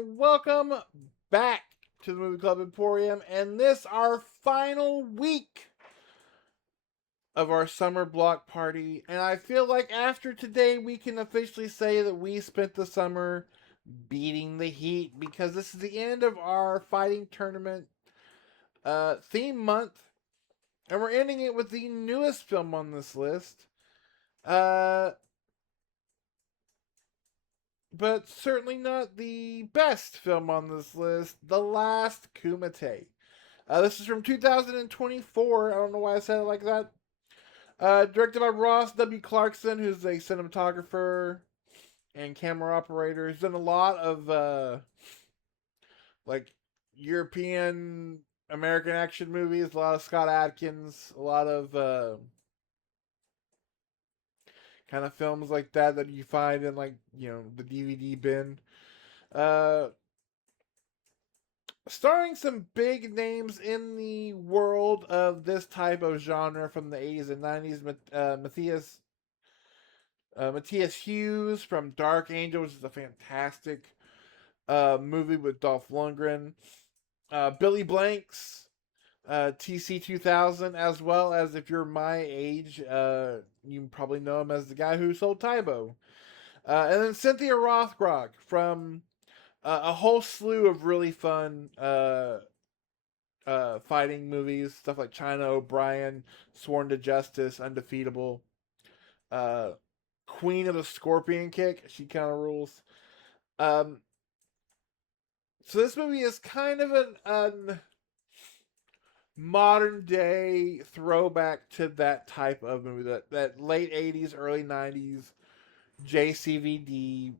and welcome back to the Movie Club Emporium. And this our final week of our summer block party. And I feel like after today, we can officially say that we spent the summer beating the heat because this is the end of our fighting tournament theme month, and we're ending it with the newest film on this list. Uh, but certainly not the best film on this list, The Last Kumite. This is from 2024. I don't know why I said it like that. Directed by Ross W. Clarkson, who's a cinematographer and camera operator. He's done a lot of like European American action movies, a lot of Scott Adkins, a lot of kind of films like that you find in like the DVD bin. Uh, Starring some big names in the world of this type of genre from the 80s and 90s. Matthias Hughes from Dark Angel, which is a fantastic movie with Dolph Lundgren. Billy Blanks, TC 2000, as well as if you're my age, you probably know him as the guy who sold Tybo. And then Cynthia Rothrock from a whole slew of really fun fighting movies, stuff like China O'Brien, Sworn to Justice, Undefeatable, uh, Queen of the Scorpion Kick. She kind of rules. Um, so this movie is kind of an modern day throwback to that type of movie, that late '80s, early '90s JCVD,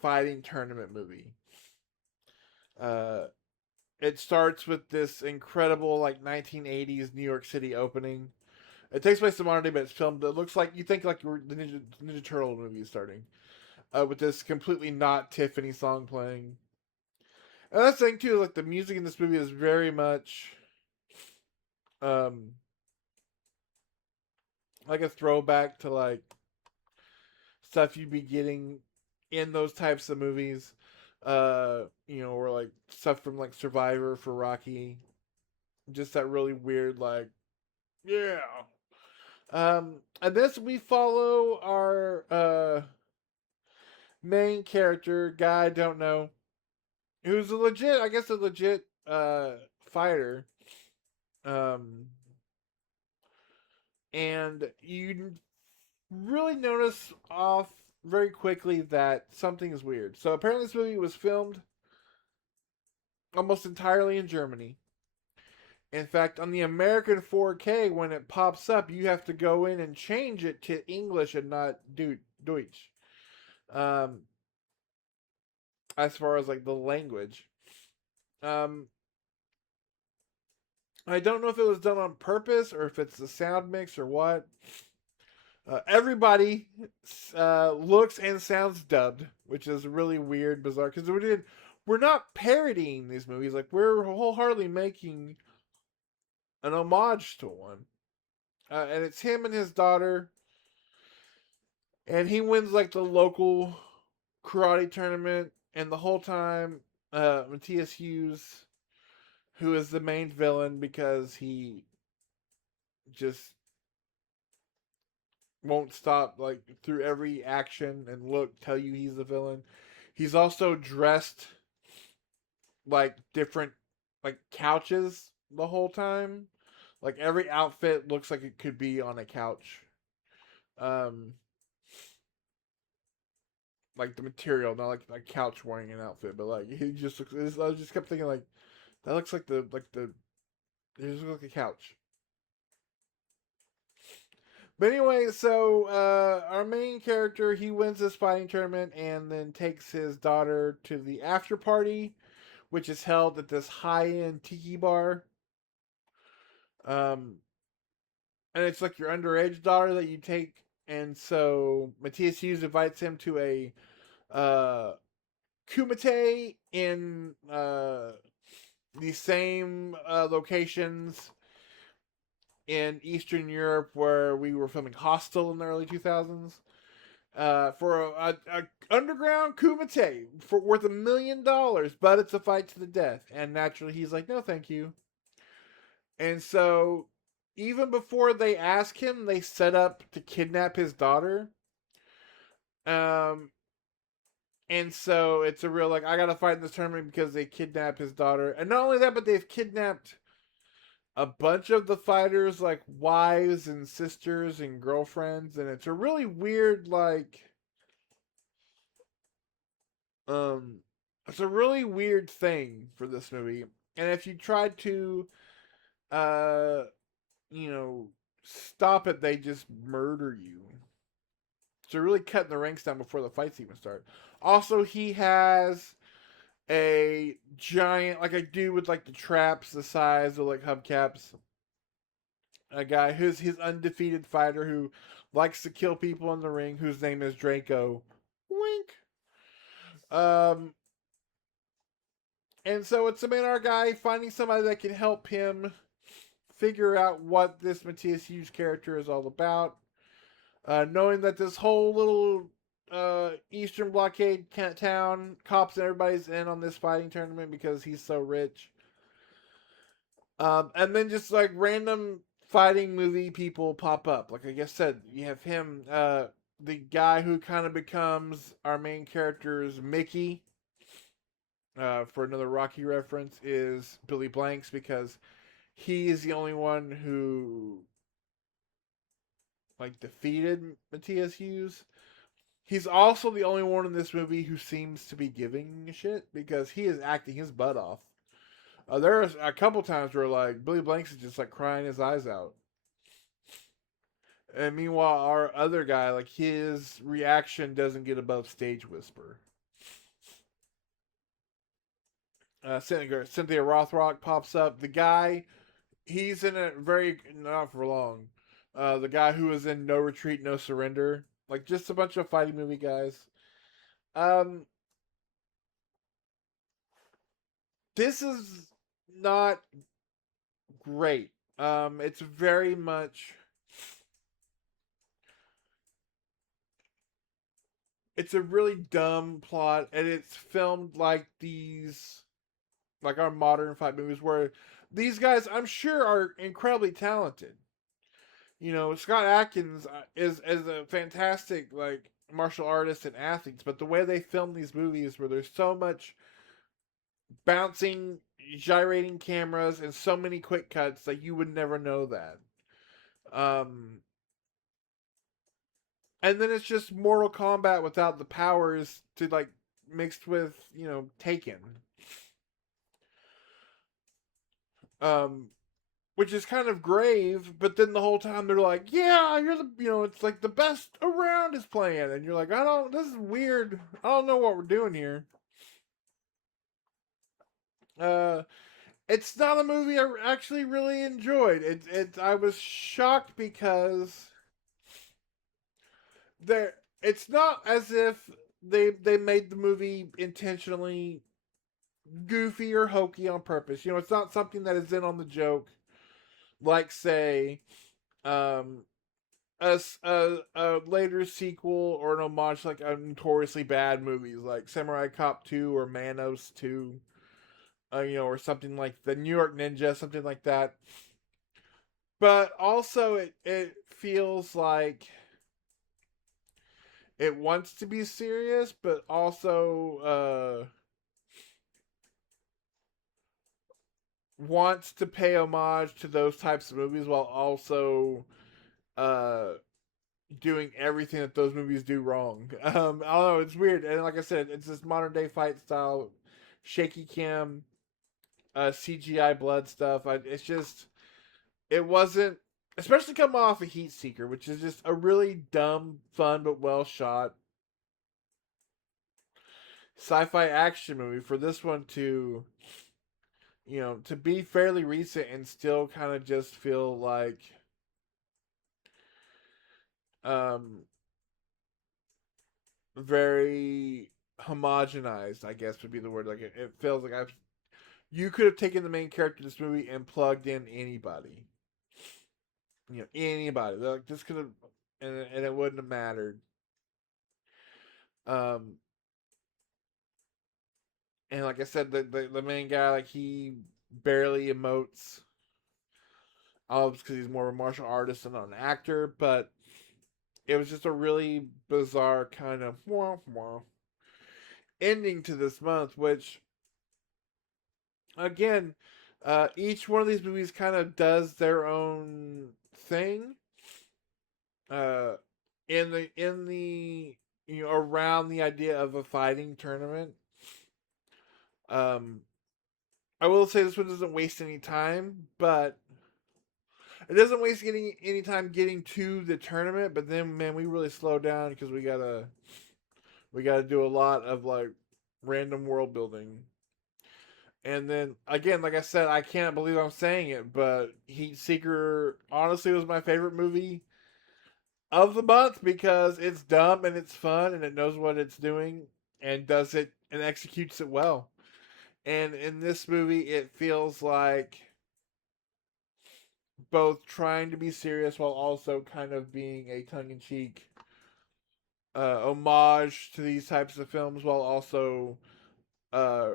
fighting tournament movie. Uh, it starts with this incredible like 1980s New York City opening. It takes place in modern day, but it's filmed. It looks like you think like the Ninja Turtle movie is starting, with this completely not Tiffany song playing. And that's the thing too. Like the music in this movie is very much, um, like a throwback to like stuff you'd be getting in those types of movies. Or like stuff from like Survivor for Rocky. Just that really weird like, yeah. And this we follow our main character, guy I don't know, who's I guess a legit fighter. Um and you really notice off very quickly that something is weird. So apparently this movie was filmed almost entirely in Germany. In fact, on the American 4K, when it pops up, you have to go in and change it to English and not Deutsch. Um, as far as like the language. Um, I don't know if it was done on purpose or if it's the sound mix or what. Everybody looks and sounds dubbed, which is really weird, bizarre. Because we're not parodying these movies. Like we're wholeheartedly making an homage to one, and it's him and his daughter, and he wins like the local karate tournament, and the whole time, Matthias Hughes, who is the main villain because he just won't stop like through every action and look tell you he's the villain. He's also dressed like different like couches the whole time. Like every outfit looks like it could be on a couch. Um like the material, not like a couch wearing an outfit, but like he just looks I just kept thinking like that looks like the it just looks like a couch. But anyway, so our main character he wins this fighting tournament and then takes his daughter to the after party, which is held at this high end tiki bar. Um, and it's like your underage daughter that you take, and so Matthias Hughes invites him to a uh, kumite in the same locations in Eastern Europe where we were filming Hostel in the early 2000s. for a underground kumite for worth $1 million, but it's a fight to the death. And naturally, he's like, no, thank you. And so, even before they ask him, they set up to kidnap his daughter. Um, and so it's a real like I gotta fight in this tournament because they kidnapped his daughter, and not only that, but they've kidnapped a bunch of the fighters, like wives and sisters and girlfriends, and it's a really weird um, it's a really weird thing for this movie. And if you try to uh, you know, stop it, they just murder you. So really cutting the ranks down before the fights even start. Also, he has a giant, like a dude with like the traps the size of like hubcaps. A guy who's his undefeated fighter who likes to kill people in the ring, whose name is Draco. Wink. Um, and so it's a Maynard guy finding somebody that can help him figure out what this Matthias Hughes character is all about. Knowing that this whole little Eastern blockade town, cops and everybody's in on this fighting tournament because he's so rich. And then just like random fighting movie people pop up. Like I guess said, you have him, the guy who kind of becomes our main character's Mickey. For another Rocky reference, is Billy Blanks because he is the only one who like defeated Matthias Hughes. He's also the only one in this movie who seems to be giving a shit because he is acting his butt off. There are a couple times where like Billy Blanks is just like crying his eyes out, and meanwhile our other guy, like his reaction doesn't get above stage whisper. Cynthia Rothrock pops up. The guy, he's in it very not for long. The guy who was in No Retreat, No Surrender, like just a bunch of fighting movie guys. Um, this is not great. It's very much. It's a really dumb plot, and it's filmed like like our modern fight movies, where these guys, I'm sure, are incredibly talented. You know, Scott Adkins is a fantastic like martial artist and athletes, but the way they film these movies, where there's so much bouncing, gyrating cameras, and so many quick cuts, like you would never know that. Um, and then it's just Mortal Kombat without the powers to like mixed with Taken, um, which is kind of grave. But then the whole time they're like, "Yeah, you're the it's like the best around is playing," and you're like, "I don't. This is weird. I don't know what we're doing here." Uh, it's not a movie I actually really enjoyed. I was shocked because there. It's not as if they made the movie intentionally goofy or hokey on purpose. It's not something that is in on the joke, like say, um, a later sequel or an homage like a notoriously bad movies like Samurai Cop 2 or Manos 2, or something like the New York Ninja, something like that. But also, it feels like it wants to be serious, but also wants to pay homage to those types of movies while also uh doing everything that those movies do wrong. I don't know, it's weird. And like I said, it's this modern day fight style, shaky cam, CGI blood stuff. It's just, it wasn't, especially coming off a Heat Seeker, which is just a really dumb, fun, but well shot sci fi action movie. For this one to be fairly recent and still kind of just feel like, um, very homogenized, I guess would be the word. Like it feels like you could have taken the main character of this movie and plugged in anybody. Anybody. Like this could have, and it wouldn't have mattered. Um, and like I said, the main guy, like, he barely emotes, all because he's more of a martial artist and not an actor. But it was just a really bizarre kind of wah, wah ending to this month, which again, each one of these movies kind of does their own thing. Uh, in the around the idea of a fighting tournament. Um, I will say this one doesn't waste any time, but it doesn't waste any time getting to the tournament. But then, man, we really slow down because we gotta do a lot of like random world building. And then again, like I said, I can't believe I'm saying it, but Heat Seeker honestly was my favorite movie of the month because it's dumb and it's fun and it knows what it's doing and does it and executes it well. And in this movie, it feels like both trying to be serious while also kind of being a tongue in cheek homage to these types of films, while also uh,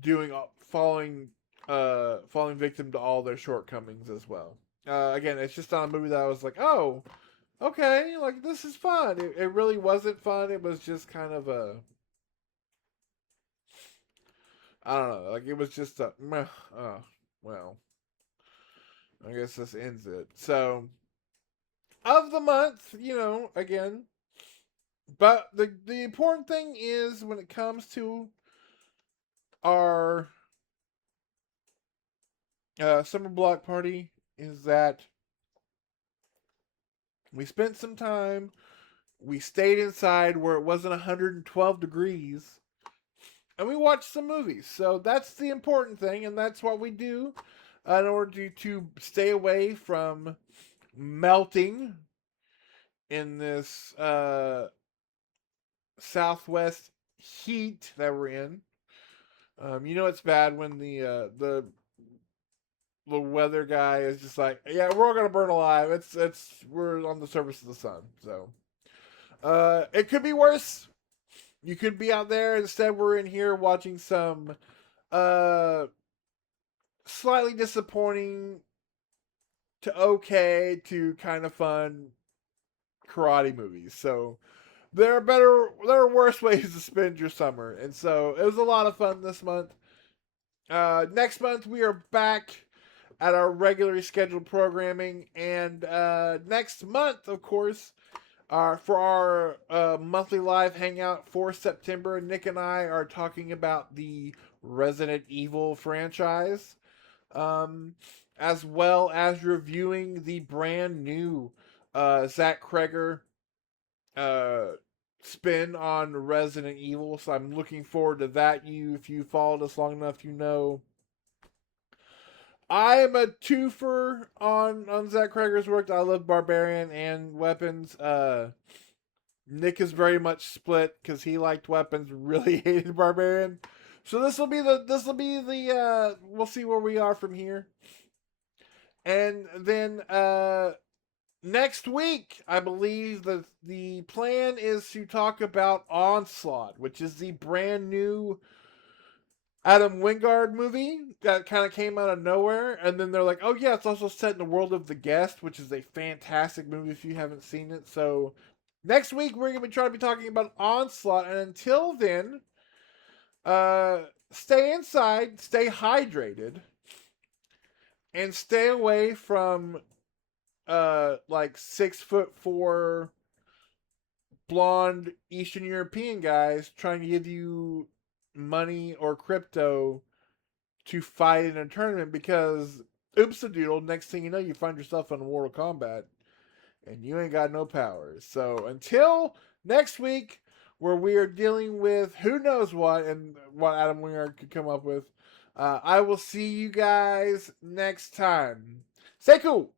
doing falling victim to all their shortcomings as well. Again, it's just not a movie that I was like, oh, okay, like this is fun. It really wasn't fun. It was just kind of a, I don't know, like it was just a meh, well, I guess this ends it. So of the month, again, but the important thing is when it comes to our summer block party is that we spent some time. We stayed inside where it wasn't 112 degrees, and we watched some movies. So that's the important thing, and that's what we do in order to stay away from melting in this southwest heat that we're in. It's bad when the weather guy is just like, yeah, we're all gonna burn alive. It's we're on the surface of the sun, so it could be worse. You could be out there. Instead, we're in here watching some uh slightly disappointing to okay to kind of fun karate movies. So there are worse ways to spend your summer, and so it was a lot of fun this month. Next month we are back at our regularly scheduled programming, and next month, of course, for our monthly live hangout for September, Nick and I are talking about the Resident Evil franchise, um, as well as reviewing the brand new Zach Kreger uh, spin on Resident Evil. So I'm looking forward to that. If you followed us long enough, you know I am a twofer on Zach Kreger's work. I love Barbarian and Weapons. Nick is very much split because he liked Weapons, really hated Barbarian. So this will be the we'll see where we are from here. And then next week, I believe the plan is to talk about Onslaught, which is the brand new Adam Wingard movie that kind of came out of nowhere, and then they're like, "Oh yeah, it's also set in the world of The Guest, which is a fantastic movie if you haven't seen it." So next week we're gonna be trying to be talking about Onslaught, and until then, uh, stay inside, stay hydrated, and stay away from like 6'4" blonde Eastern European guys trying to give you money or crypto to fight in a tournament, because oops a doodle, next thing you know, you find yourself in Mortal Kombat and you ain't got no powers. So until next week, where we are dealing with who knows what and what Adam Wingard could come up with, I will see you guys next time. Stay cool.